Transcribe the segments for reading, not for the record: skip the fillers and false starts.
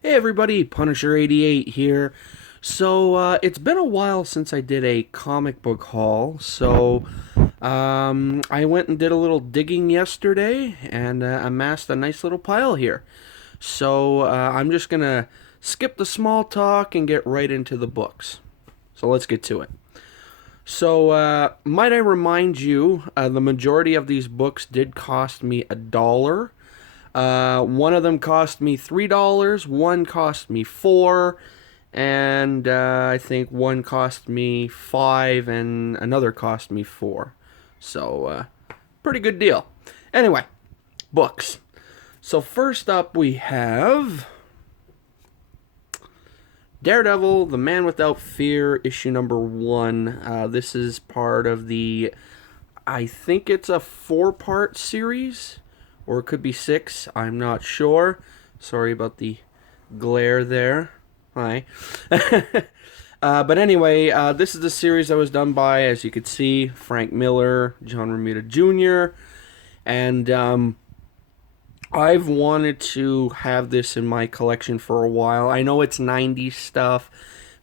Hey everybody, Punisher88 here. It's been a while since I did a comic book haul, I went and did a little digging yesterday and amassed a nice little pile here. I'm just gonna skip the small talk and get right into the books. So let's get to it. Might I remind you, the majority of these books did cost me $1. One of them cost me $3, one cost me $4, and I think one cost me $5, and another cost me $4. Pretty good deal. Anyway, books. So first up we have Daredevil, The Man Without Fear, issue number 1. This is part of the, I think it's a 4-part series, or it could be 6. I'm not sure. Sorry about the glare there. Hi. But anyway, this is the series that was done by, as you could see, Frank Miller, John Romita Jr., and I've wanted to have this in my collection for a while. I know it's 90s stuff,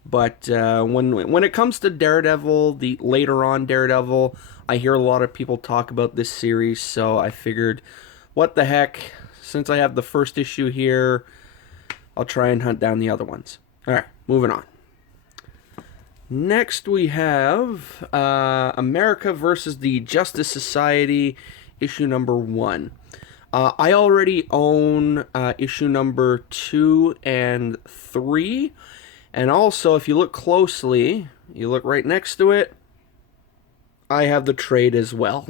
but when it comes to Daredevil, the later on Daredevil, I hear a lot of people talk about this series, so I figured, what the heck, since I have the first issue here, I'll try and hunt down the other ones. Alright, moving on. Next we have America versus the Justice Society, issue number 1. I already own issue number 2 and 3. And also, if you look closely, you look right next to it, I have the trade as well.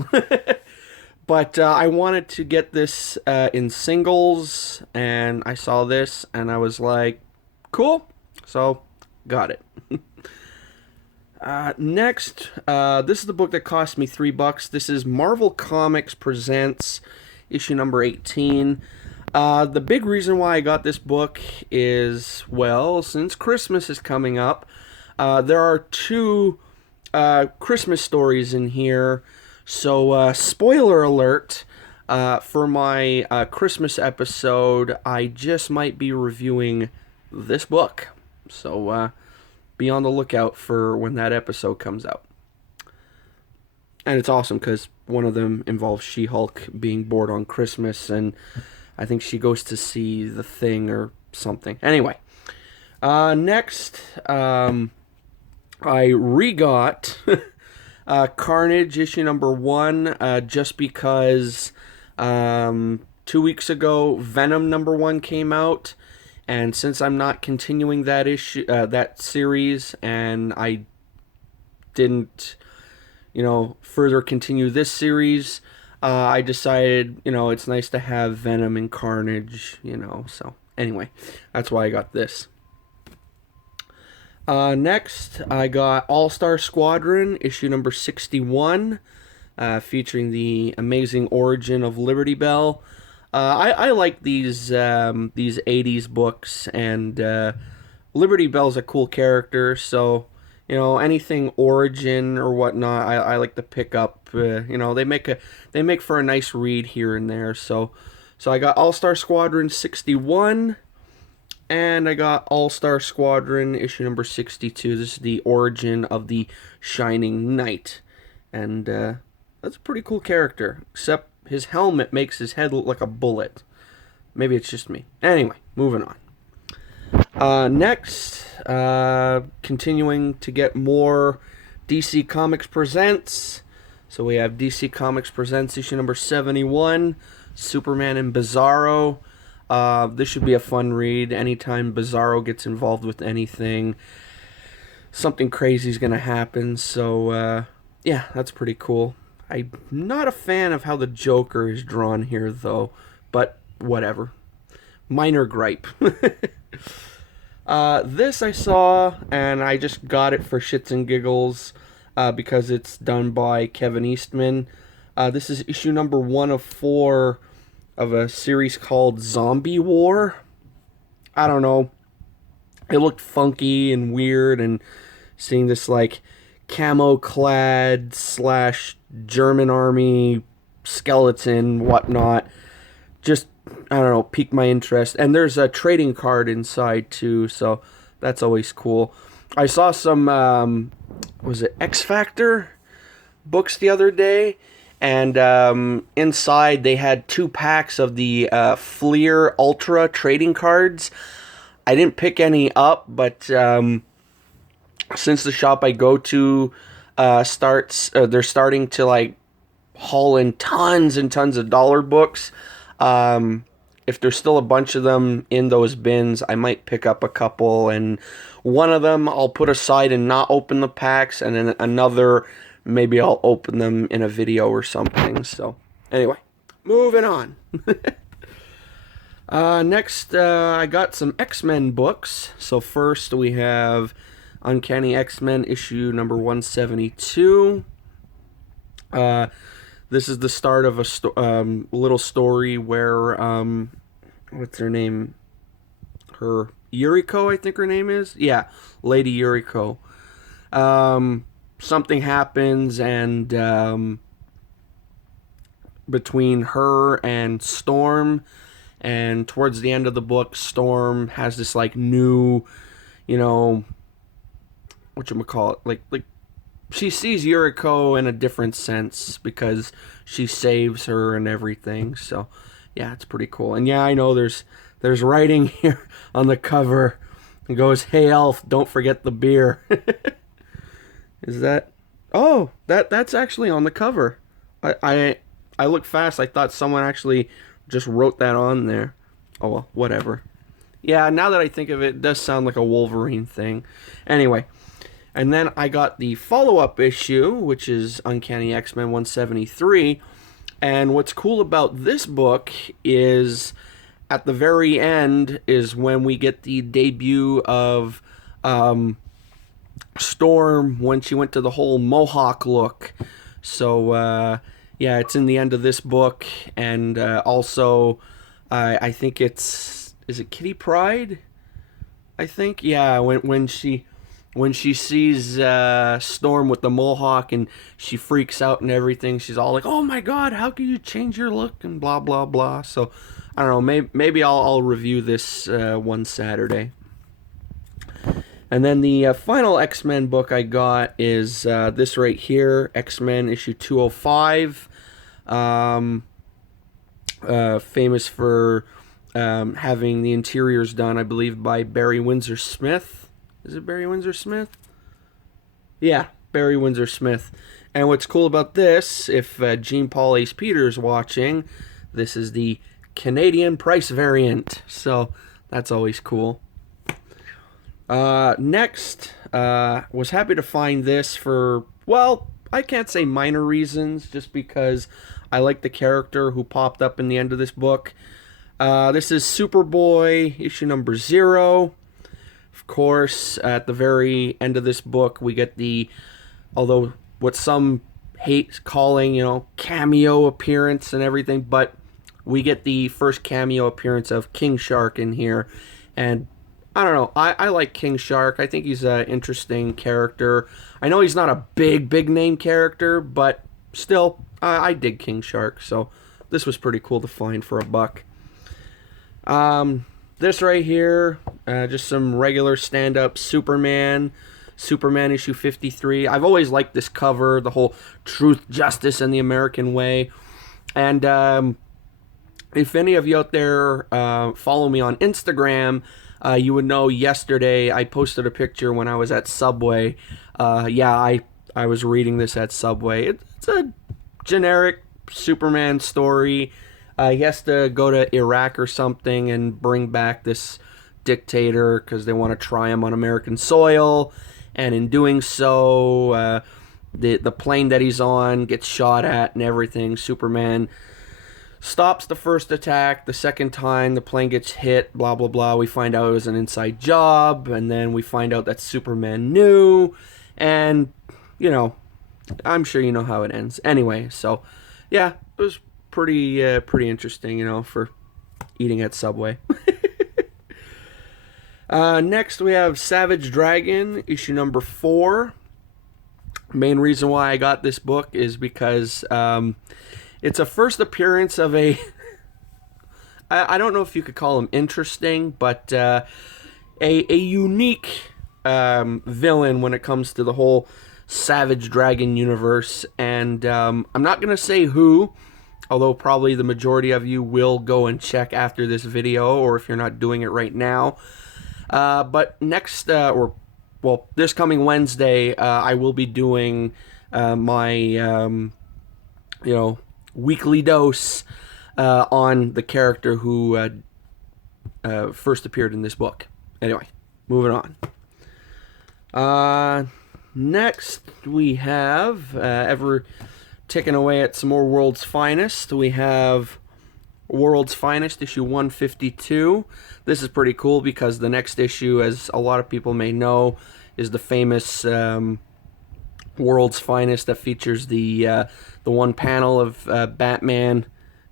But I wanted to get this in singles, and I saw this, and I was like, cool. So, got it. Next, this is the book that cost me $3. This is Marvel Comics Presents issue number 18. The big reason why I got this book is, well, since Christmas is coming up, there are 2 Christmas stories in here. So, spoiler alert, for my Christmas episode, I just might be reviewing this book. So, be on the lookout for when that episode comes out. And it's awesome because one of them involves She-Hulk being bored on Christmas, and I think she goes to see The Thing or something. Anyway, next, I re-got Carnage issue number 1 just because 2 weeks ago Venom number 1 came out, and since I'm not continuing that that series, and I didn't further continue this series, I decided, it's nice to have Venom and Carnage, so anyway, that's why I got this. Next, I got All-Star Squadron, issue number 61, featuring the amazing origin of Liberty Bell. I like these 80s books, and Liberty Bell's a cool character, so anything origin or whatnot, I like to pick up. They make for a nice read here and there. So I got All-Star Squadron 61, and I got All-Star Squadron issue number 62. This is the origin of the Shining Knight, and that's a pretty cool character. Except his helmet makes his head look like a bullet. Maybe it's just me. Anyway, moving on. Next, continuing to get more DC Comics Presents. So we have DC Comics Presents issue number 71, Superman and Bizarro. This should be a fun read. Anytime Bizarro gets involved with anything, something crazy is going to happen. So, yeah, that's pretty cool. I'm not a fan of how the Joker is drawn here, though, but whatever. Minor gripe. This I saw, and I just got it for shits and giggles, because it's done by Kevin Eastman. This is issue number 1 of 4 of a series called Zombie War. I don't know. It looked funky and weird, and seeing this, camo-clad / German army skeleton, whatnot, just, I don't know, piqued my interest. And there's a trading card inside too, so that's always cool. I saw some, was it X Factor books the other day, and inside they had 2 packs of the Fleer Ultra trading cards. I didn't pick any up, but since the shop I go to they're starting to like haul in tons and tons of dollar books. If there's still a bunch of them in those bins, I might pick up a couple, and one of them I'll put aside and not open the packs, and then another, maybe I'll open them in a video or something. So, anyway, moving on. Next, I got some X-Men books. So first we have Uncanny X-Men issue number 172. This is the start of a little story where, what's her name? Her Yuriko, I think her name is. Yeah, Lady Yuriko. Something happens, and between her and Storm, and towards the end of the book, Storm has this like new, you know, whatchamacallit, like she sees Yuriko in a different sense because she saves her and everything. So, yeah, it's pretty cool. And yeah, I know there's writing here on the cover. It goes, "Hey Elf, don't forget the beer." Is that? Oh, that's actually on the cover. I looked fast. I thought someone actually just wrote that on there. Oh well, whatever. Yeah, now that I think of it, it does sound like a Wolverine thing. Anyway. And then I got the follow-up issue, which is Uncanny X-Men 173. And what's cool about this book is at the very end is when we get the debut of Storm when she went to the whole Mohawk look. So, yeah, it's in the end of this book. And also, I think is it Kitty Pryde? I think, yeah, when she sees Storm with the Mohawk and she freaks out and everything, she's all like, "Oh my God, how can you change your look?" and blah blah blah. So I don't know, maybe I'll review this one Saturday. And then the final X-Men book I got is this right here, X-Men issue 205. Famous for having the interiors done, I believe, by Barry Windsor Smith. Is it Barry Windsor Smith? Yeah, Barry Windsor Smith. And what's cool about this, if Jean Paul Ace Peter's watching, this is the Canadian price variant. So that's always cool. Next, was happy to find this for, well, I can't say minor reasons, just because I like the character who popped up in the end of this book. This is Superboy, issue number 0. Of course, at the very end of this book, we get the, although what some hate calling, you know, cameo appearance and everything, but we get the first cameo appearance of King Shark in here. And I don't know, I like King Shark. I think he's an interesting character. I know he's not a big name character, but still, I dig King Shark. So this was pretty cool to find for $1. This right here, just some regular stand-up Superman issue 53. I've always liked this cover, the whole truth, justice, and the American way. And if any of you out there follow me on Instagram, you would know yesterday I posted a picture when I was at Subway. Yeah, I was reading this at Subway. It's a generic Superman story. He has to go to Iraq or something and bring back this dictator because they want to try him on American soil. And in doing so, the plane that he's on gets shot at and everything. Superman stops the first attack. The second time the plane gets hit, blah, blah, blah. We find out it was an inside job. And then we find out that Superman knew. And, you know, I'm sure you know how it ends. Anyway, so, yeah, it was pretty interesting, you know, for eating at Subway. Next we have Savage Dragon, issue number 4. Main reason why I got this book is because it's a first appearance of a I don't know if you could call him interesting, but a unique villain when it comes to the whole Savage Dragon universe. And I'm not going to say who, although probably the majority of you will go and check after this video, or if you're not doing it right now. But next, this coming Wednesday, I will be doing my, weekly dose on the character who first appeared in this book. Anyway, moving on. Next, we have, ever ticking away at some more World's Finest, we have World's Finest, issue 152. This is pretty cool because the next issue, as a lot of people may know, is the famous World's Finest that features the one panel of Batman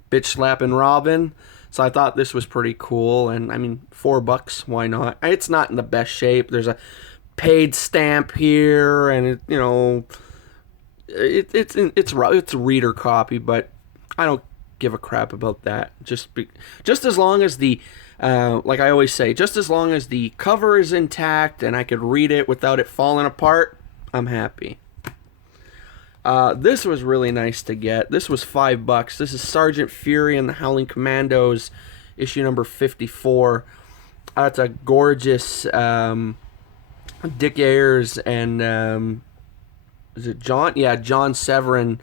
bitch slapping Robin. So I thought this was pretty cool, and I mean, $4, why not? It's not in the best shape. There's a paid stamp here, and it's a reader copy, but I don't give a crap about that. Just as long as the like I always say, just as long as the cover is intact and I could read it without it falling apart, I'm happy. This was really nice to get. This was $5. This is Sergeant Fury and the Howling Commandos, issue number 54. It's a gorgeous Dick Ayers and is it John? Yeah, John Severin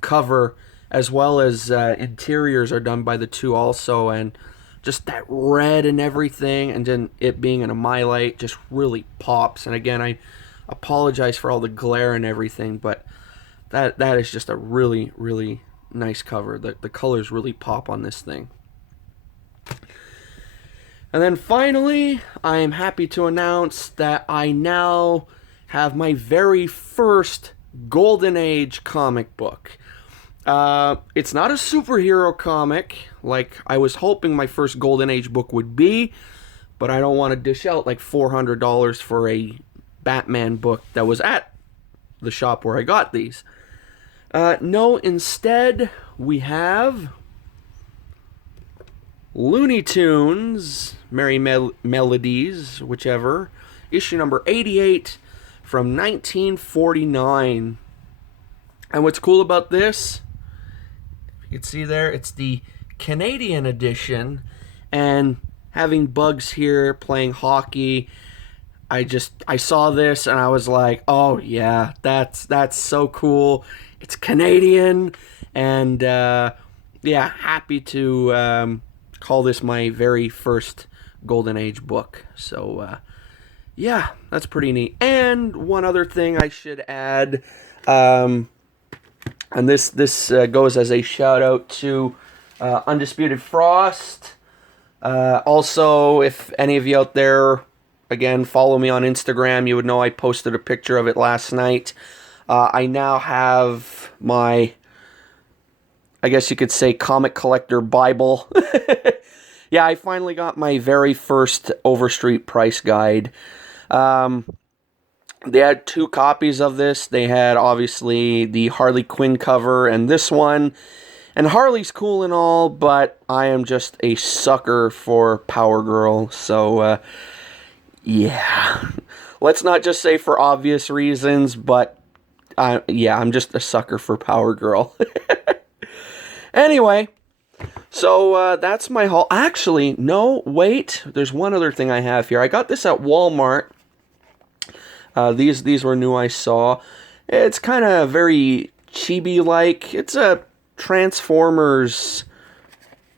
cover, as well as interiors are done by the two also, and just that red and everything, and then it being in a mylight just really pops. And again, I apologize for all the glare and everything, but that is just a really, really nice cover. The colors really pop on this thing. And then finally, I am happy to announce that I now have my very first Golden Age comic book. It's not a superhero comic like I was hoping my first Golden Age book would be, but I don't want to dish out like $400 for a Batman book that was at the shop where I got these. No, instead we have Looney Tunes, Merry Melodies, whichever, issue number 88 from 1949. And what's cool about this, you can see there, it's the Canadian edition, and having Bugs here playing hockey, I saw this and I was like, oh yeah, that's so cool. It's Canadian, and yeah, happy to call this my very first Golden Age book. So yeah, that's pretty neat. And one other thing I should add, and this goes as a shout out to Undisputed Frost. Also, if any of you out there, again, follow me on Instagram, you would know I posted a picture of it last night. I now have my, I guess you could say, comic collector Bible. Yeah, I finally got my very first Overstreet price guide. They had 2 copies of this. They had, obviously, the Harley Quinn cover and this one. And Harley's cool and all, but I am just a sucker for Power Girl. So, yeah. Let's not just say for obvious reasons, but yeah, I'm just a sucker for Power Girl. Anyway, so that's my haul. Actually, no, wait. There's one other thing I have here. I got this at Walmart. These were new I saw. It's kind of very chibi-like. It's a Transformers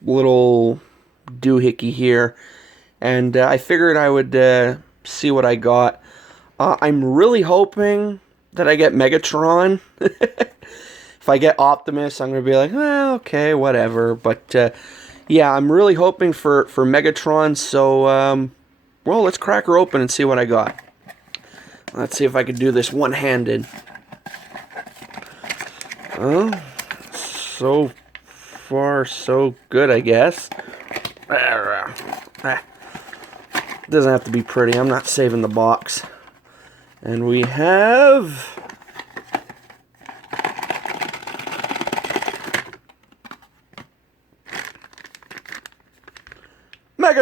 little doohickey here. And I figured I would see what I got. I'm really hoping that I get Megatron. If I get Optimus, I'm going to be like, well, okay, whatever. But, yeah, I'm really hoping for Megatron. So, well, let's crack her open and see what I got. Let's see if I can do this one-handed. Oh, so far, so good, I guess. Doesn't have to be pretty. I'm not saving the box. And we have...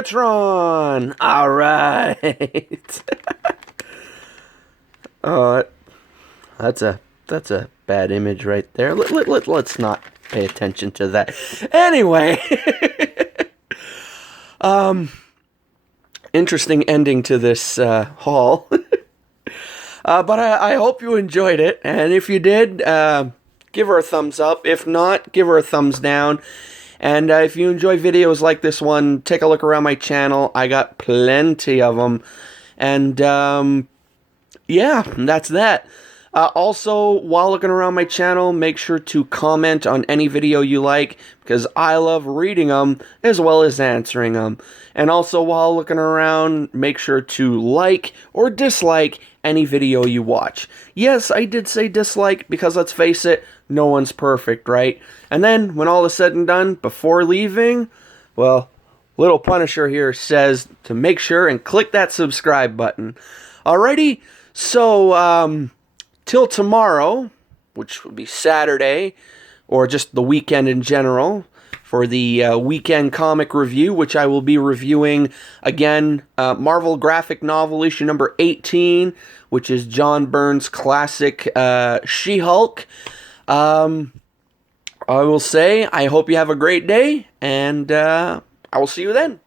Megatron! Alright. Oh, that's a bad image right there. Let's not pay attention to that. Anyway. Interesting ending to this haul. But I hope you enjoyed it. And if you did, give her a thumbs up. If not, give her a thumbs down. And if you enjoy videos like this one, take a look around my channel. I got plenty of them. And yeah, that's that. Also, while looking around my channel, make sure to comment on any video you like, because I love reading them as well as answering them. And also, while looking around, make sure to like or dislike any video you watch. Yes, I did say dislike, because let's face it, no one's perfect, right? And then, when all is said and done, before leaving, well, Little Punisher here says to make sure and click that subscribe button. Alrighty, so, till tomorrow, which would be Saturday, or just the weekend in general, for the weekend comic review, which I will be reviewing, again, Marvel graphic novel issue number 18, which is John Byrne's classic She-Hulk. I will say, I hope you have a great day, and I will see you then.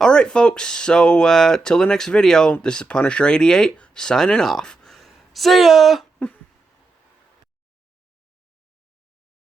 Alright, folks, so till the next video, this is Punisher88, signing off. See ya!